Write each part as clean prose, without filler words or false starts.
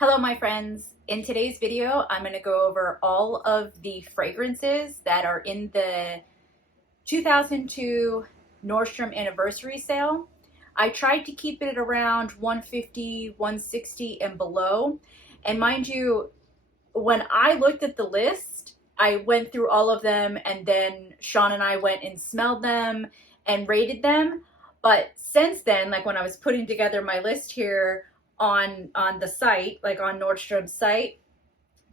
Hello, my friends. In today's video, I'm going to go over all of the fragrances that are in the 2002 Nordstrom anniversary sale. I tried to keep it around 150, 160 and below. And mind you, when I looked at the list, I went through all of them and then Sean and I went and smelled them and rated them. But since then, like when I was putting together my list here on the site, like on Nordstrom's site,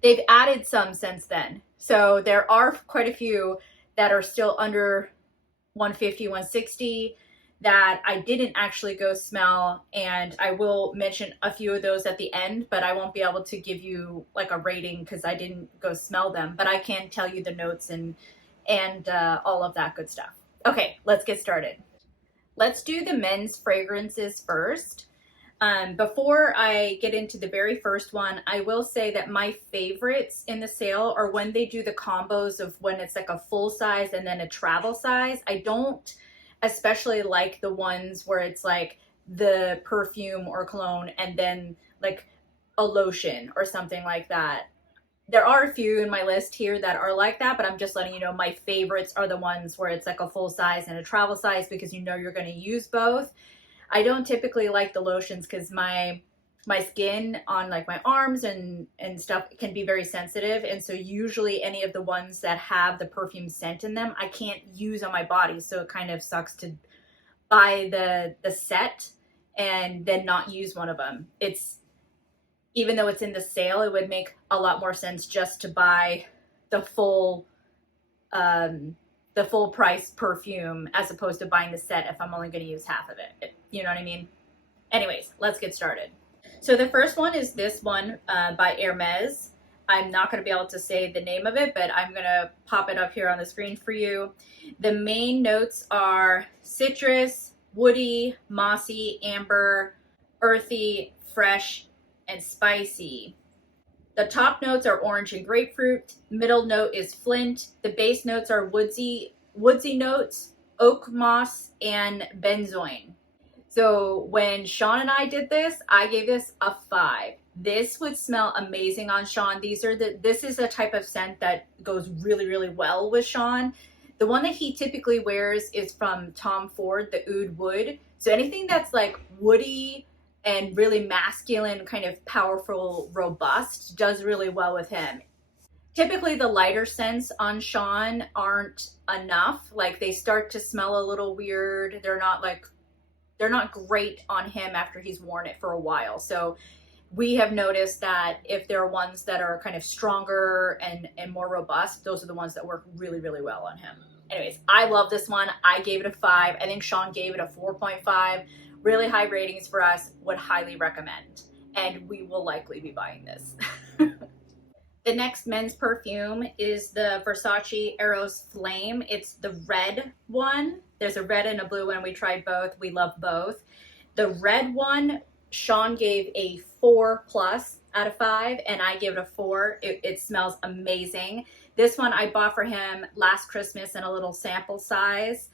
they've added some since then. So there are quite a few that are still under 150, 160 that I didn't actually go smell, and I will mention a few of those at the end, but I won't be able to give you like a rating because I didn't go smell them, but I can tell you the notes and all of that good stuff. Okay, let's get started. Let's do the men's fragrances first. Before I get into the very first one, I will say that my favorites in the sale are when they do the combos of when it's like a full size and then a travel size. I don't especially like the ones where it's like the perfume or cologne and then like a lotion or something like that. There are a few in my list here that are like that, but I'm just letting you know my favorites are the ones where it's like a full size and a travel size because you know you're going to use both. I don't typically like the lotions because my skin on like my arms and stuff can be very sensitive, and so usually any of the ones that have the perfume scent in them I can't use on my body, so it kind of sucks to buy the set and then not use one of them. It's, even though it's in the sale, it would make a lot more sense just to buy the full price perfume as opposed to buying the set if I'm only going to use half of it. You know what I mean? Anyways, let's get started. So the first one is this one by Hermes. I'm not going to be able to say the name of it, but I'm going to pop it up here on the screen for you. The main notes are citrus, woody, mossy, amber, earthy, fresh, and spicy. The top notes are orange and grapefruit. Middle note is flint. The base notes are woodsy notes, oak moss, and benzoin. So when Sean and I did this, I gave this a 5. This would smell amazing on Sean. This is a type of scent that goes really, really well with Sean. The one that he typically wears is from Tom Ford, the Oud Wood. So anything that's like woody and really masculine, kind of powerful, robust, does really well with him. Typically the lighter scents on Sean aren't enough. Like they start to smell a little weird. They're not great on him after he's worn it for a while. So we have noticed that if there are ones that are kind of stronger and more robust, those are the ones that work really, really well on him. Anyways, I love this one. I gave it a 5. I think Sean gave it a 4.5. Really high ratings for us, would highly recommend. And we will likely be buying this. The next men's perfume is the Versace Arrows Flame. It's the red one. There's a red and a blue one. We tried both. We love both. The red one, Sean gave a 4+ out of 5, and I gave it a 4. It smells amazing. This one I bought for him last Christmas in a little sample size.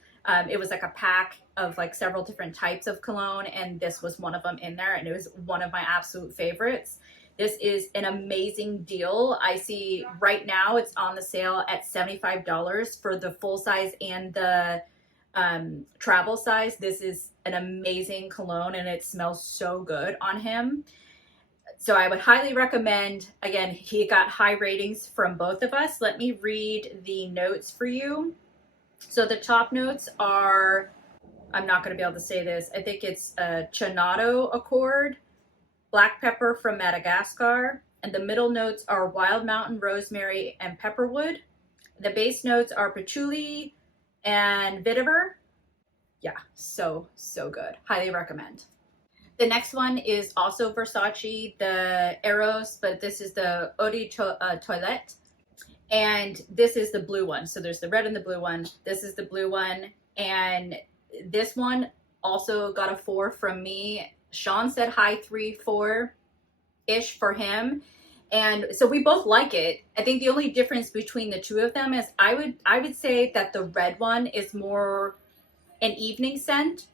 It was like a pack of like several different types of cologne, and this was one of them in there, and it was one of my absolute favorites. This is an amazing deal. I see right now it's on the sale at $75 for the full size and the travel size. This is an amazing cologne and it smells so good on him. So I would highly recommend. Again, he got high ratings from both of us. Let me read the notes for you. So the top notes are, I'm not going to be able to say this. I think it's Chinato Accord, black pepper from Madagascar, and the middle notes are wild mountain rosemary and pepperwood. The base notes are patchouli and vetiver. Yeah, so good. Highly recommend. The next one is also Versace, the Arrows, but this is the Eau de Toilette. And this is the blue one. So there's the red and the blue one. This is the blue one. And this one also got a 4 from me. Sean said high 3, 4-ish for him. And so we both like it. I think the only difference between the two of them is I would say that the red one is more an evening scent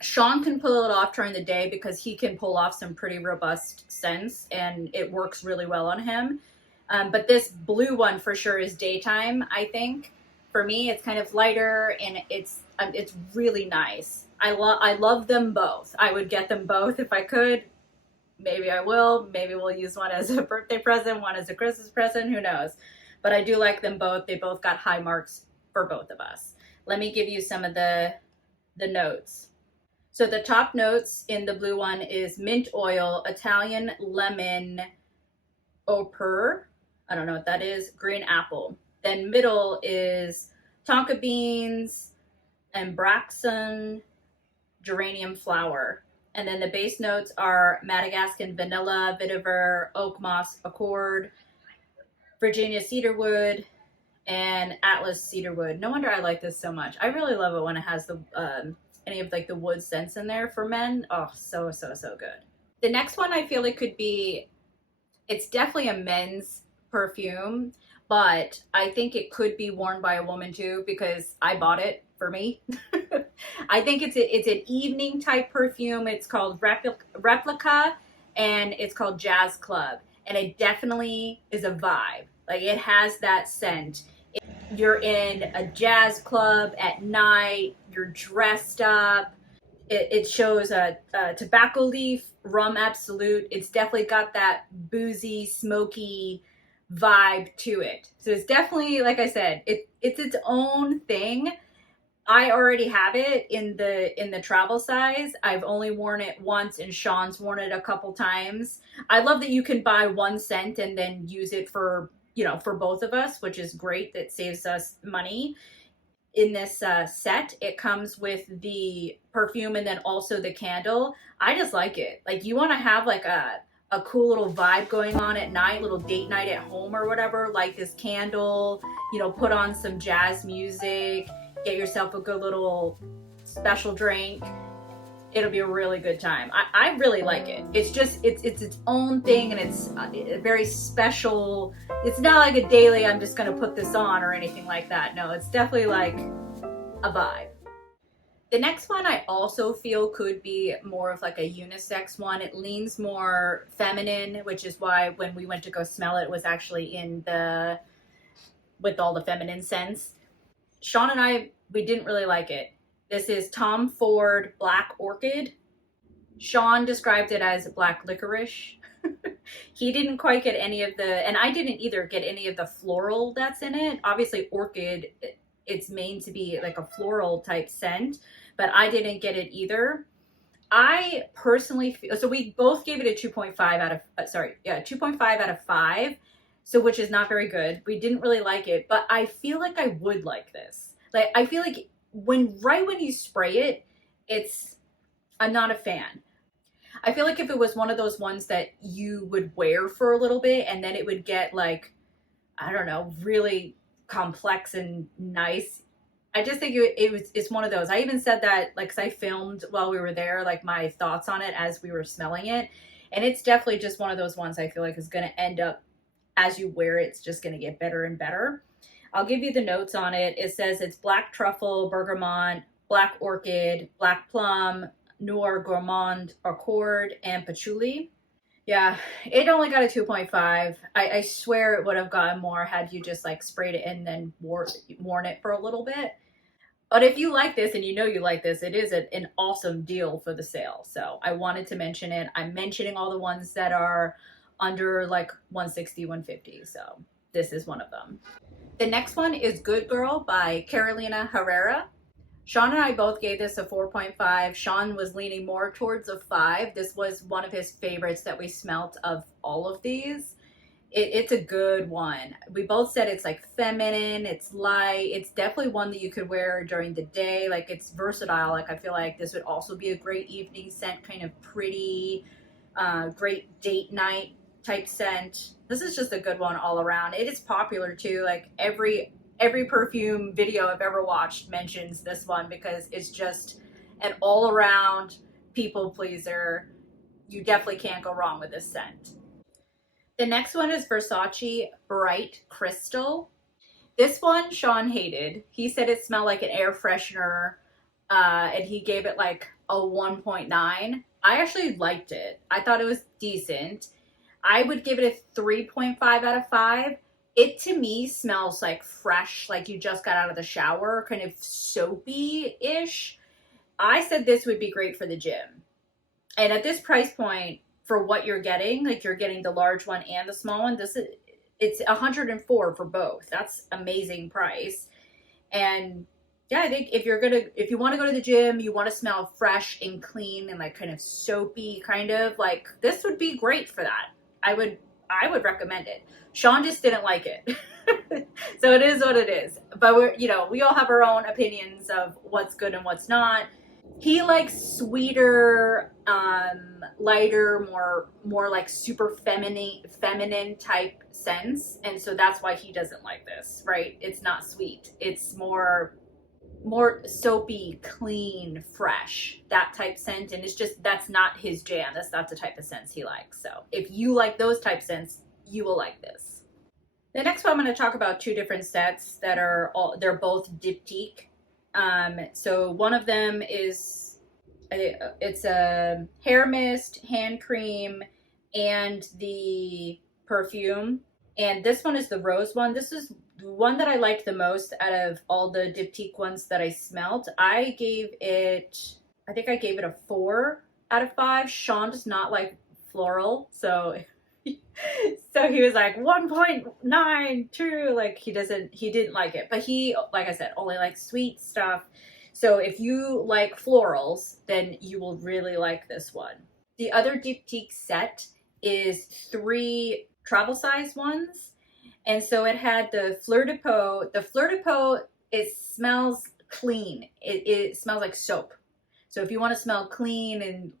Sean can pull it off during the day because he can pull off some pretty robust scents and it works really well on him. But this blue one for sure is daytime, I think. For me, it's kind of lighter and it's really nice. I love them both. I would get them both if I could. Maybe I will. Maybe we'll use one as a birthday present, one as a Christmas present. Who knows? But I do like them both. They both got high marks for both of us. Let me give you some of the notes. So the top notes in the blue one is mint oil, Italian lemon, ochre. I don't know what that is. Green apple. Then middle is tonka beans and Braxton geranium flower. And then the base notes are Madagascan vanilla, vetiver, oak moss accord, Virginia cedarwood, and Atlas cedarwood. No wonder I like this so much. I really love it when it has the any of like the wood scents in there for men. Oh, so good. The next one I feel it could be, it's definitely a men's perfume, but I think it could be worn by a woman too because I bought it for me. I think it's an evening type perfume. It's called Replica and it's called Jazz Club. And it definitely is a vibe. Like it has that scent. You're in a jazz club at night, you're dressed up. It shows a tobacco leaf, rum absolute. It's definitely got that boozy, smoky vibe to it. So it's definitely, like I said, it's its own thing. I already have it in the travel size. I've only worn it once and Sean's worn it a couple times. I love that you can buy one scent and then use it for, for both of us, which is great. That saves us money. In this set, it comes with the perfume and then also the candle. I just like it. Like you want to have like a cool little vibe going on at night, little date night at home or whatever, light this candle, put on some jazz music, get yourself a good little special drink. It'll be a really good time. I really like it. It's just, it's its own thing and it's very special. It's not like a daily, I'm just going to put this on or anything like that. No, it's definitely like a vibe. The next one I also feel could be more of like a unisex one. It leans more feminine, which is why when we went to go smell it, it was actually with all the feminine scents. Sean and I, we didn't really like it. This is Tom Ford Black Orchid. Sean described it as black licorice. He didn't quite get any of and I didn't either get any of the floral that's in it. Obviously orchid, it's made to be like a floral type scent, but I didn't get it either. I personally feel, so we both gave it a 2.5 out of, 2.5 out of 5. So, which is not very good. We didn't really like it, but I feel like I would like this. Like, I feel like right when you spray it, I'm not a fan. I feel like if it was one of those ones that you would wear for a little bit and then it would get like, I don't know, really complex and nice. I just think it's one of those. I even said that, like, 'cause I filmed while we were there, like my thoughts on it as we were smelling it. And it's definitely just one of those ones I feel like is going to end up, as you wear it, it's just going to get better and better. I'll give you the notes on it. It says it's black truffle, bergamot, black orchid, black plum, noir gourmand accord, and patchouli. Yeah, it only got a 2.5. I swear it would have gotten more had you just like sprayed it and then worn it for a little bit. But if you like this and you know you like this, it is an awesome deal for the sale. So I wanted to mention it. I'm mentioning all the ones that are under like 160, 150. So this is one of them. The next one is Good Girl by Carolina Herrera. Sean and I both gave this a 4.5. Sean was leaning more towards a 5. This was one of his favorites that we smelt of all of these. It's a good one. We both said it's like feminine, it's light. It's definitely one that you could wear during the day. Like it's versatile. Like I feel like this would also be a great evening scent, kind of pretty, great date night type scent. This is just a good one all around. It is popular too. Like every perfume video I've ever watched mentions this one because it's just an all around people pleaser. You definitely can't go wrong with this scent. The next one is Versace Bright Crystal. This one Sean hated. He said it smelled like an air freshener, and he gave it like a 1.9. I actually liked it. I thought it was decent. I would give it a 3.5 out of 5. It to me smells like fresh, like you just got out of the shower, kind of soapy-ish. I said this would be great for the gym. And at this price point, for what you're getting, like you're getting the large one and the small one, it's 104 for both. That's amazing price. And yeah, I think if you want to go to the gym, you want to smell fresh and clean and like kind of soapy, kind of like, this would be great for that. I would recommend it. Sean just didn't like it. So it is what it is. But we all have our own opinions of what's good and what's not. He likes sweeter, lighter, more like super feminine type scents, and so that's why he doesn't like this, right? It's not sweet. It's more soapy, clean, fresh, that type scent, and it's just, that's not his jam. That's not the type of scents he likes. So if you like those type scents, you will like this. The next one, I'm going to talk about two different sets that they're both diptyque. So one of them is it's a hair mist, hand cream, and the perfume. And this one is the rose one. This is the one that I liked the most out of all the diptyque ones that I smelled. I think I gave it a 4 out of 5. Sean does not like floral, so he was like 1.92, like he didn't like it, but he, like I said, only likes sweet stuff. So if you like florals, then you will really like this one. The other diptyque set is 3 travel size ones, and so it had the fleur de peau. The fleur de peau, it smells clean. It smells like soap. So if you want to smell clean and,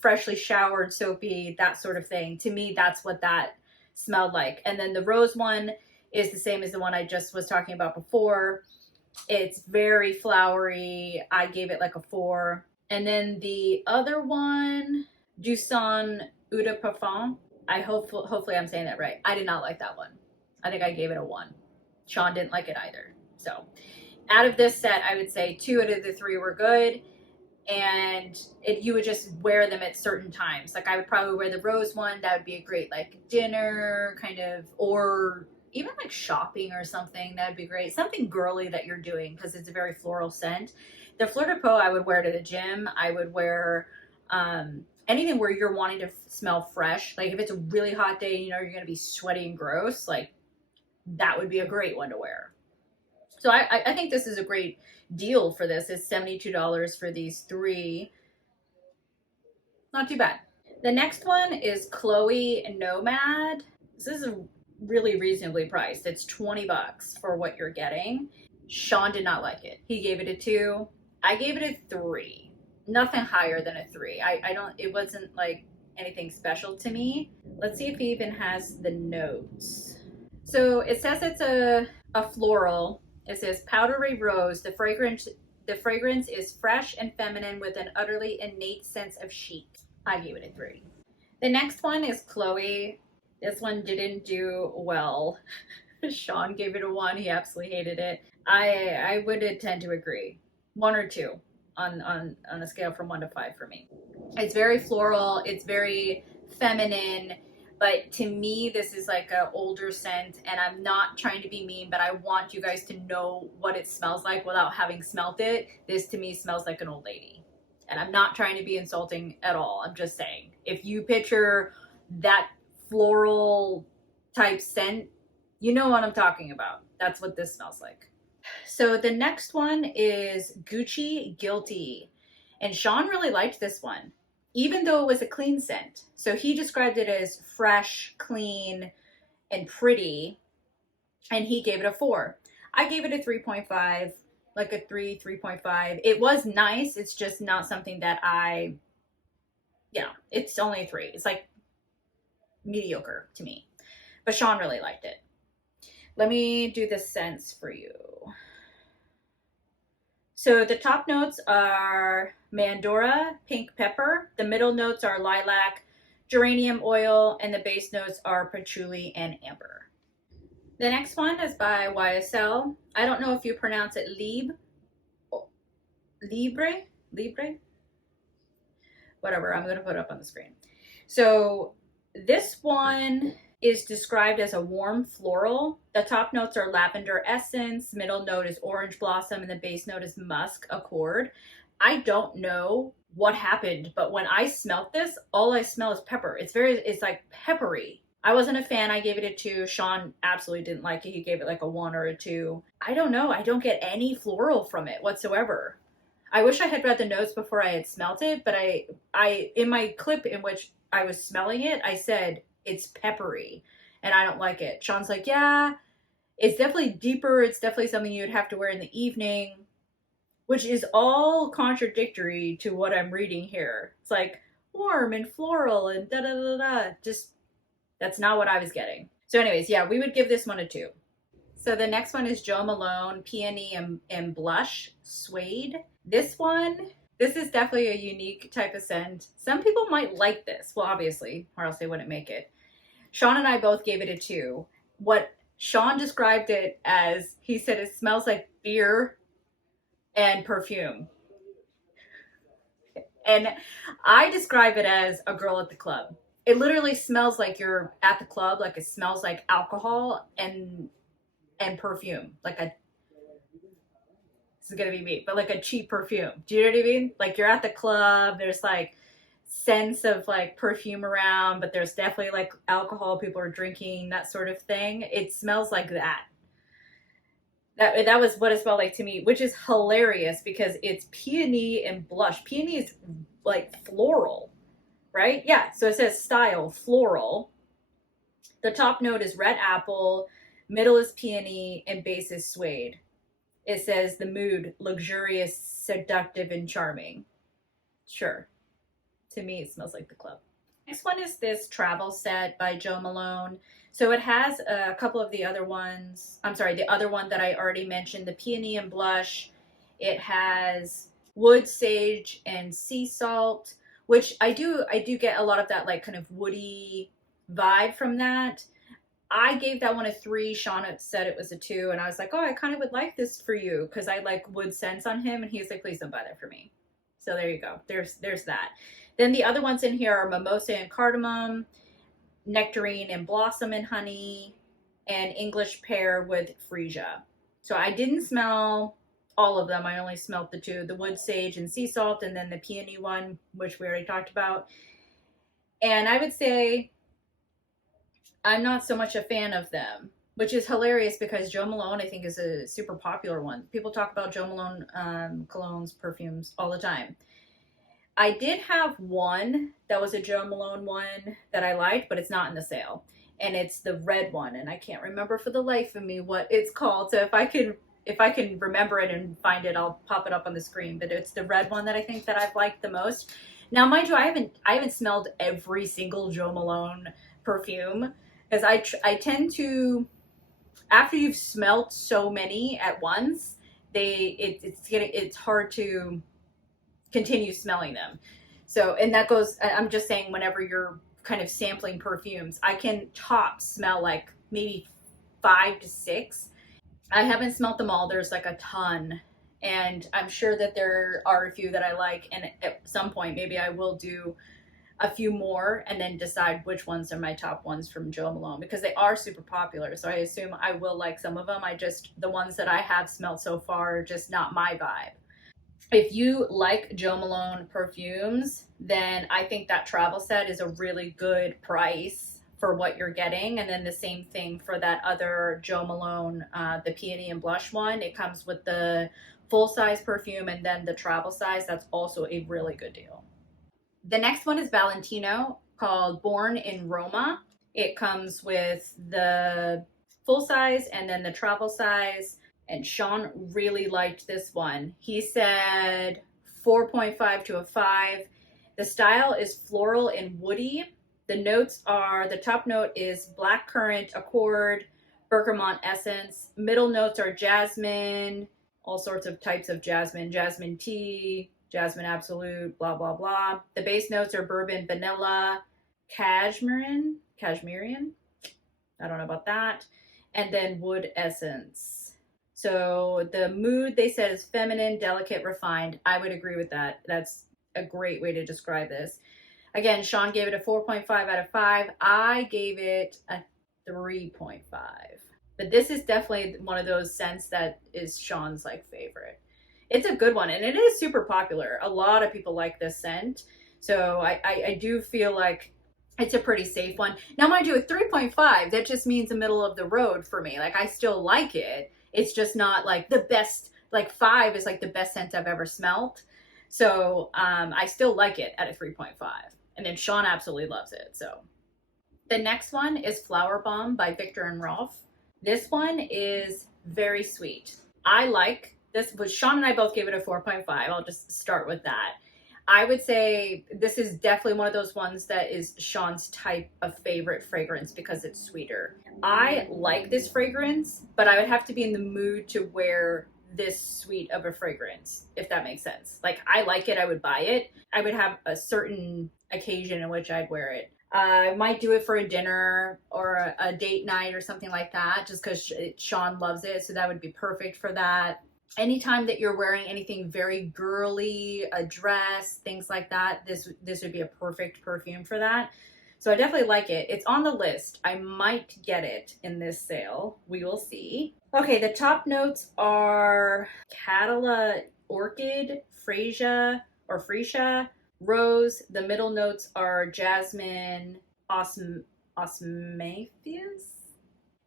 freshly showered, soapy, that sort of thing, to me, that's what that smelled like. And then the rose one is the same as the one I just was talking about before. It's very flowery. I gave it like a 4. And then the other one, Du Son Eau de Parfum. Hopefully I'm saying that right. I did not like that one. I think I gave it a 1. Sean didn't like it either. So out of this set, I would say 2 out of the 3 were good. And you would just wear them at certain times. Like I would probably wear the rose one. That would be a great like dinner kind of, or even like shopping or something. That would be great. Something girly that you're doing, because it's a very floral scent. The fleur de peau I would wear to the gym. I would wear anything where you're wanting to smell fresh. Like if it's a really hot day and you're going to be sweaty and gross, like that would be a great one to wear. So I think this is a great deal for this. It's $72 for these 3. Not too bad. The next one is Chloe Nomad. This is really reasonably priced. It's $20 for what you're getting. Sean did not like it. He gave it a 2. I gave it a 3. Nothing higher than a 3. It wasn't like anything special to me. Let's see if he even has the notes. So it says it's a floral. It says powdery rose. The fragrance is fresh and feminine with an utterly innate sense of chic. I gave it a 3. The next one is Chloe. This one didn't do well. Sean gave it a 1. He absolutely hated it. I would tend to agree. 1 or 2 on a scale from 1 to 5 for me. It's very floral. It's very feminine. But to me, this is like an older scent, and I'm not trying to be mean, but I want you guys to know what it smells like without having smelt it. This to me smells like an old lady. And I'm not trying to be insulting at all. I'm just saying, if you picture that floral type scent, you know what I'm talking about. That's what this smells like. So the next one is Gucci Guilty. And Sean really liked this one, even though it was a clean scent. So he described it as fresh, clean, and pretty, and he gave it a 4. I gave it a 3.5, like a 3.5. It was nice. It's just not something that it's only a 3. It's like mediocre to me. But Sean really liked it. Let me do the scents for you. So the top notes are Mandora, pink pepper. The middle notes are lilac, geranium oil, and the base notes are patchouli and amber. The next one is by YSL. I don't know if you pronounce it Libre. whatever. I'm going to put it up on the screen. So this one is described as a warm floral. The top notes are lavender essence, middle note is orange blossom, and the base note is musk accord. I don't know what happened, but when I smelt this, all I smell is pepper. It's like peppery. I wasn't a fan. I gave it a 2. Sean absolutely didn't like it. He gave it like a 1 or a 2. I don't know. I don't get any floral from it whatsoever. I wish I had read the notes before I had smelt it, but I in my clip in which I was smelling it, I said it's peppery and I don't like it. Sean's like, yeah, it's definitely deeper. It's definitely something you'd have to wear in the evening, which is all contradictory to what I'm reading here. It's like warm and floral and da da da da. Just, that's not what I was getting. So anyways, yeah, we would give this one a 2. So the next one is Jo Malone Peony and Blush Suede. This is definitely a unique type of scent. Some people might like this. Well, obviously, or else they wouldn't make it. Sean and I both gave it a 2. What Sean described it as, he said it smells like beer and perfume. And I describe it as a girl at the club. It literally smells like you're at the club, like it smells like alcohol and perfume. Like a, this is gonna be me, but like a cheap perfume. Do you know what I mean? Like you're at the club, there's like sense of like perfume around, but there's definitely like alcohol, people are drinking, that sort of thing. It smells like that. That was what it smelled like to me, which is hilarious because it's peony and blush. Peony is like floral, right? Yeah, so it says style, floral. The top note is red apple, middle is peony, and base is suede. It says the mood, luxurious, seductive, and charming. Sure. To me, it smells like the club. Next one is this travel set by Jo Malone. So it has a couple of the other ones. I'm sorry, the other one that I already mentioned, the peony and blush. It has wood, sage, and sea salt, which I do get a lot of that like kind of woody vibe from that. I gave that one a 3. Shauna said it was a 2, and I was like, oh, I kind of would like this for you because I like wood scents on him, and he was like, please don't buy that for me. So there you go. There's that. Then the other ones in here are mimosa and cardamom, nectarine and blossom and honey, and English pear with freesia. So I didn't smell all of them. I only smelled the 2, the wood, sage, and sea salt, and then the peony one, which we already talked about. And I would say I'm not so much a fan of them, which is hilarious because Jo Malone, I think, is a super popular one. People talk about Jo Malone colognes, perfumes all the time. I did have one that was a Jo Malone one that I liked, but it's not in the sale. And it's the red one, and I can't remember for the life of me what it's called. So if I can remember it and find it, I'll pop it up on the screen. But it's the red one that I think that I've liked the most. Now, mind you, I haven't smelled every single Jo Malone perfume because I tend to, after you've smelled so many at once, it's hard to continue smelling them. So, and that goes, I'm just saying, whenever you're kind of sampling perfumes, I can top smell like maybe 5 to 6. I haven't smelt them all. There's like a ton, and I'm sure that there are a few that I like, and at some point maybe I will do a few more and then decide which ones are my top ones from Jo Malone, because they are super popular, so I assume I will like some of them. The ones that I have smelled so far are just not my vibe. If you like Jo Malone perfumes, then I think that travel set is a really good price for what you're getting. And then the same thing for that other Jo Malone, the peony and blush one. It comes with the full size perfume and then the travel size. That's also a really good deal. The next one is Valentino, called Born in Roma. It comes with the full size and then the travel size. And Sean really liked this one. He said 4.5 to a 5. The style is floral and woody. The notes are, the top note is blackcurrant accord, bergamot essence. Middle notes are jasmine, all sorts of types of jasmine, jasmine tea, jasmine absolute, blah, blah, blah. The base notes are bourbon, vanilla, cashmere. I don't know about that. And then wood essence. So the mood, they said, is feminine, delicate, refined. I would agree with that. That's a great way to describe this. Again, Sean gave it a 4.5 out of 5. I gave it a 3.5. But this is definitely one of those scents that is Sean's like favorite. It's a good one, and it is super popular. A lot of people like this scent. So I do feel like it's a pretty safe one. Now, mind you, a 3.5, that just means the middle of the road for me. Like, I still like it. It's just not like the best, like 5 is like the best scent I've ever smelled. So I still like it at a 3.5. And then Sean absolutely loves it. So the next one is Flower Bomb by Viktor and Rolf. This one is very sweet. I like this, but Sean and I both gave it a 4.5. I'll just start with that. I would say this is definitely one of those ones that is Sean's type of favorite fragrance because it's sweeter. I like this fragrance, but I would have to be in the mood to wear this sweet of a fragrance, if that makes sense. Like, I like it, I would buy it. I would have a certain occasion in which I'd wear it. I might do it for a dinner or a date night or something like that, just because Sean loves it. So that would be perfect for that. Anytime that you're wearing anything very girly, a dress, things like that, this would be a perfect perfume for that. So I definitely like it. It's on the list. I might get it in this sale. We will see. Okay, the top notes are Catala Orchid, Freesia, Rose. The middle notes are Jasmine, Osmanthus.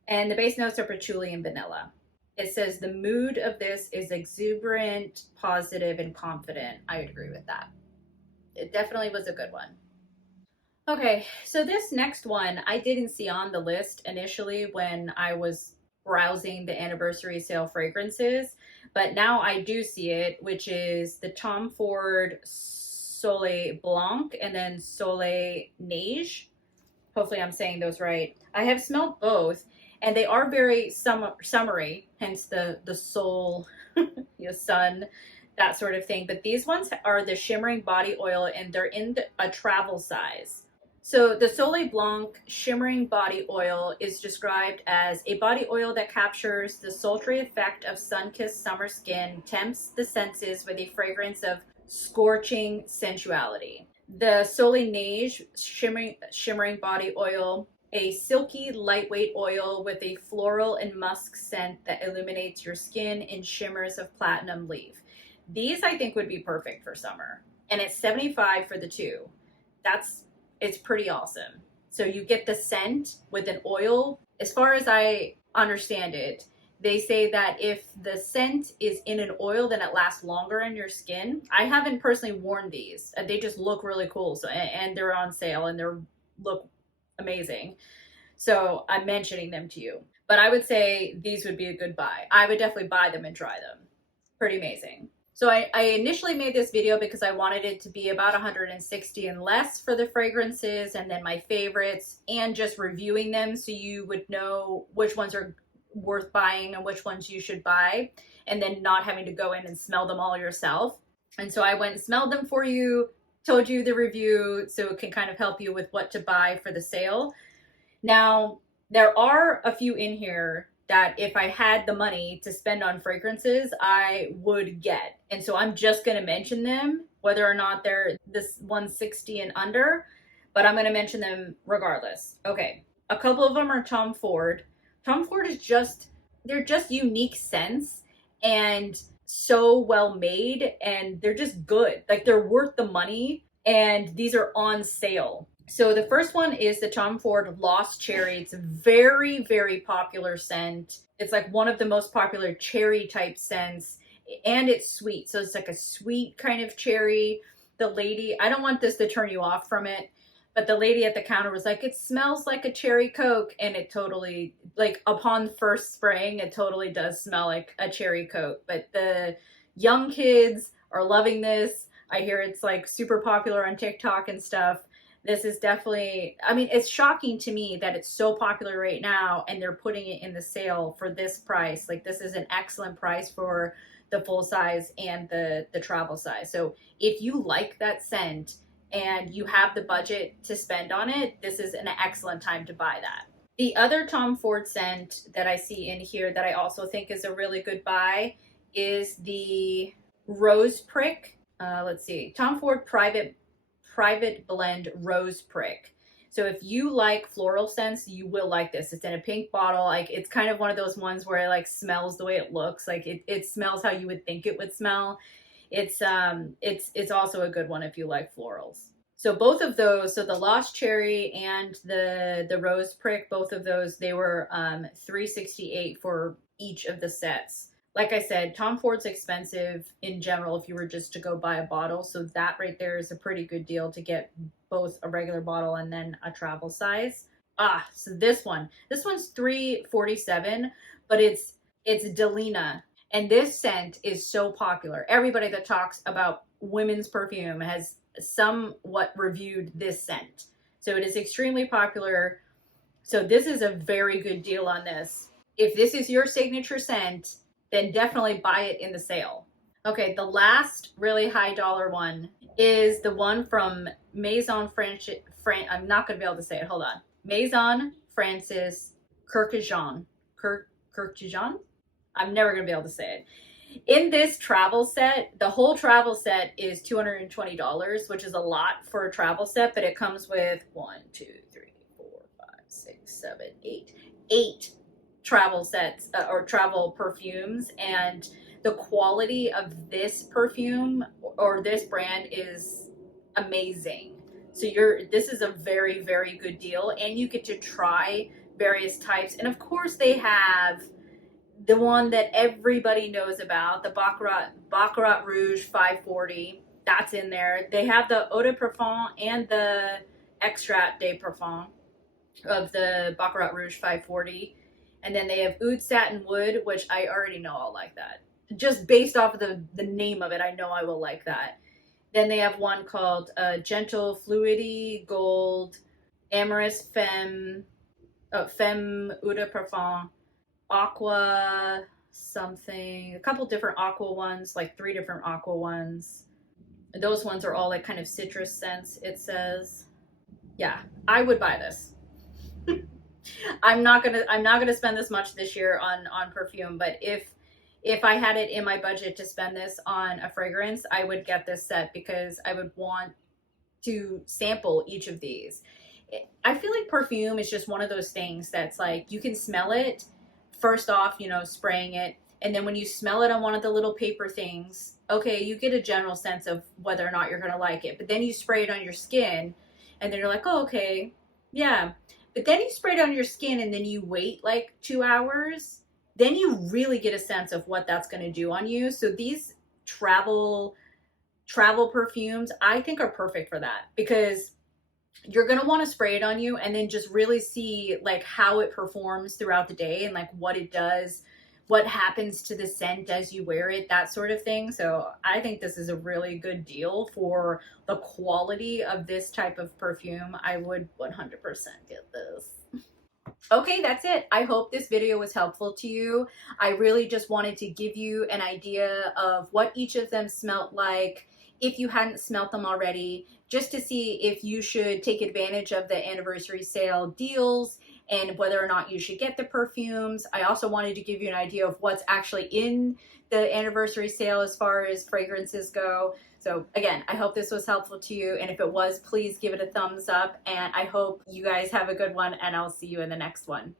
And the base notes are Patchouli and Vanilla. It says the mood of this is exuberant, positive, and confident. I would agree with that. It definitely was a good one. Okay, so this next one I didn't see on the list initially when I was browsing the anniversary sale fragrances, but now I do see it, which is the Tom Ford Soleil Blanc and then Soleil Neige. Hopefully I'm saying those right. I have smelled both, and they are very summery, hence the soul, sun, that sort of thing. But these ones are the shimmering body oil, and they're in a travel size. So the Soleil Blanc shimmering body oil is described as a body oil that captures the sultry effect of sun-kissed summer skin, tempts the senses with a fragrance of scorching sensuality. The Soleil Neige shimmering body oil, a silky, lightweight oil with a floral and musk scent that illuminates your skin in shimmers of platinum leaf. These, I think, would be perfect for summer. And it's $75 for the two. It's pretty awesome. So you get the scent with an oil. As far as I understand it, they say that if the scent is in an oil, then it lasts longer in your skin. I haven't personally worn these. They just look really cool. So, and they're on sale and they look amazing. So I'm mentioning them to you. But I would say these would be a good buy. I would definitely buy them and try them. Pretty amazing. So I initially made this video because I wanted it to be about 160 and less for the fragrances and then my favorites and just reviewing them so you would know which ones are worth buying and which ones you should buy, and then not having to go in and smell them all yourself. And so I went and smelled them for you, told you the review so it can kind of help you with what to buy for the sale. Now, there are a few in here that if I had the money to spend on fragrances, I would get. And so I'm just going to mention them, whether or not they're this 160 and under, but I'm going to mention them regardless. Okay, a couple of them are Tom Ford. Tom Ford is they're just unique scents and so well made, and they're just good. Like, they're worth the money, and these are on sale. So the first one is the Tom Ford Lost Cherry. It's a very, very popular scent. It's like one of the most popular cherry type scents, and it's sweet. So it's like a sweet kind of cherry. The lady, I don't want this to turn you off from it, but the lady at the counter was like, it smells like a cherry Coke. And it totally, like, upon first spraying, it totally does smell like a cherry Coke. But the young kids are loving this. I hear it's like super popular on TikTok and stuff. This is definitely, I mean, it's shocking to me that it's so popular right now and they're putting it in the sale for this price. Like, this is an excellent price for the full size and the travel size. So if you like that scent and you have the budget to spend on it, this is an excellent time to buy that. The other Tom Ford scent that I see in here that I also think is a really good buy is the Rose Prick let's see, Tom Ford Private Blend Rose Prick. So if you like floral scents, you will like this. It's in a pink bottle. Like, it's kind of one of those ones where it like smells the way it looks. Like it smells how you would think it would smell. It's also a good one if you like florals. So both of those, so the Lost Cherry and the Rose Prick, both of those, they were $368 for each of the sets. Like I said, Tom Ford's expensive in general if you were just to go buy a bottle. So that right there is a pretty good deal to get both a regular bottle and then a travel size. So this one's $347, but it's Delina. And this scent is so popular. Everybody that talks about women's perfume has somewhat reviewed this scent. So it is extremely popular. So this is a very good deal on this. If this is your signature scent, then definitely buy it in the sale. Okay, the last really high dollar one is the one from Maison I'm not going to be able to say it. Hold on. Maison Francis Kurkdjian. Kurkdjian? I'm never going to be able to say it. In this travel set, the whole travel set is $220, which is a lot for a travel set, but it comes with 8 travel sets or travel perfumes, and the quality of this perfume or this brand is amazing. So this is a very, very good deal, and you get to try various types. And of course they have the one that everybody knows about, the Baccarat Rouge 540. That's in there. They have the Eau de Parfum and the Extrait de Parfum of the Baccarat Rouge 540. And then they have Oud Satin Wood, which I already know I'll like that. Just based off of the name of it, I know I will like that. Then they have one called Gentle Fluidity Gold, Amorous Femme Eau de Parfum, Aqua something, a couple different aqua ones, like 3 different aqua ones. And those ones are all like kind of citrus scents, it says. Yeah, I would buy this. I'm not gonna spend this much this year on perfume, but if I had it in my budget to spend this on a fragrance, I would get this set because I would want to sample each of these. I feel like perfume is just one of those things that's like, you can smell it first off, spraying it, and then when you smell it on one of the little paper things, okay, you get a general sense of whether or not you're gonna like it. But then you spray it on your skin, and then you're like, oh, okay, yeah. But then you spray it on your skin, and then you wait like 2 hours, then you really get a sense of what that's going to do on you. So these travel perfumes, I think, are perfect for that, because you're going to want to spray it on you and then just really see like how it performs throughout the day and like what it does, what happens to the scent as you wear it, that sort of thing. So I think this is a really good deal for the quality of this type of perfume. I would 100% get this. Okay, that's it. I hope this video was helpful to you. I really just wanted to give you an idea of what each of them smelled like, if you hadn't smelt them already, just to see if you should take advantage of the anniversary sale deals and whether or not you should get the perfumes. I also wanted to give you an idea of what's actually in the anniversary sale as far as fragrances go. So again, I hope this was helpful to you, and if it was, please give it a thumbs up, and I hope you guys have a good one, and I'll see you in the next one.